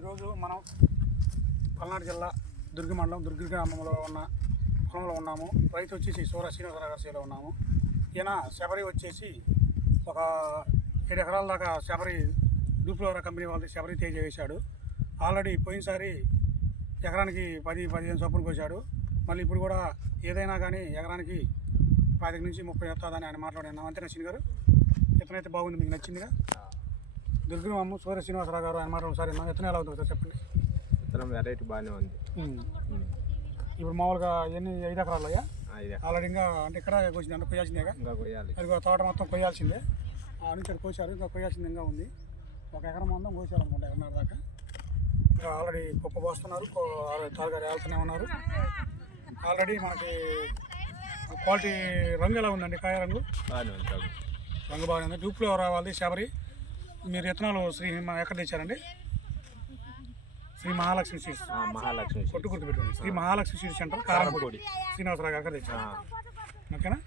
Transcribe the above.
ఈరోజు మనం పల్నాడు జిల్లా దుర్గి మండలం దుర్గి గ్రామంలో ఉన్న పొలంలో ఉన్నాము. రైతు వచ్చేసి శ్రీనివాసరావు గారి చేలో ఉన్నాము. ఈయన శబరి వచ్చేసి ఒక 7 ఎకరాల దాకా శబరి డూప్లోరా కంపెనీ వాళ్ళది శబరి తేజ వేశాడు. ఆల్రెడీ పోయినసారి ఎకరానికి 10-15 చొప్పున కోసాడు. మళ్ళీ ఇప్పుడు కూడా ఏదైనా కానీ ఎకరానికి 10 నుంచి 30 వస్తుందని ఆయన మాట్లాడినాం. అంతేనా శ్రీని గారు? ఇతనైతే బాగుంది, మీకు నచ్చిందిగా? దుర్గమ్మ శ్రీనివాసరావు గారు ఆయన మాట ఒకసారి ఎత్తన ఎలా అవుతుంది సార్ చెప్పండి. విత్తనం వెరైటీ బాగానే ఉంది. ఇప్పుడు మామూలుగా ఎన్ని 5 ఎకరాలు అయ్యా? ఆల్రెడీ ఇంకా అంటే ఇక్కడ కోసింది అంటే కొయ్యాల్సిందేగా? ఇంకా కొయ్యాలి. అది తోట మొత్తం కొయ్యాల్సిందే. నుంచి కోసారు, ఇంకా కొయ్యాల్సింది ఇంకా ఉంది. 1 ఎకరం మందం కోసారు అనుకుంటా, 1.5 దాకా. ఇంకా ఆల్రెడీ కుప్ప పోస్తున్నారు, తారుగారు వెళ్తూనే ఉన్నారు. ఆల్రెడీ మనకి క్వాలిటీ రంగు ఎలా ఉందండి? కాయ రంగు బాగానే ఉంది. రంగు బాగానే ఉంది. డూప్లో రావాలి శబరి. మీరు విత్తనాలు ఎక్కడ తెచ్చారండి? శ్రీ మహాలక్ష్మి సీడ్స్. మహాలక్ష్మి కొట్టు గుర్తుపెట్టుకోండి. శ్రీ మహాలక్ష్మి సీడ్స్ సెంటర్ కారంపూడి శ్రీనివాసరావు గారు తెచ్చారు. ఓకేనా?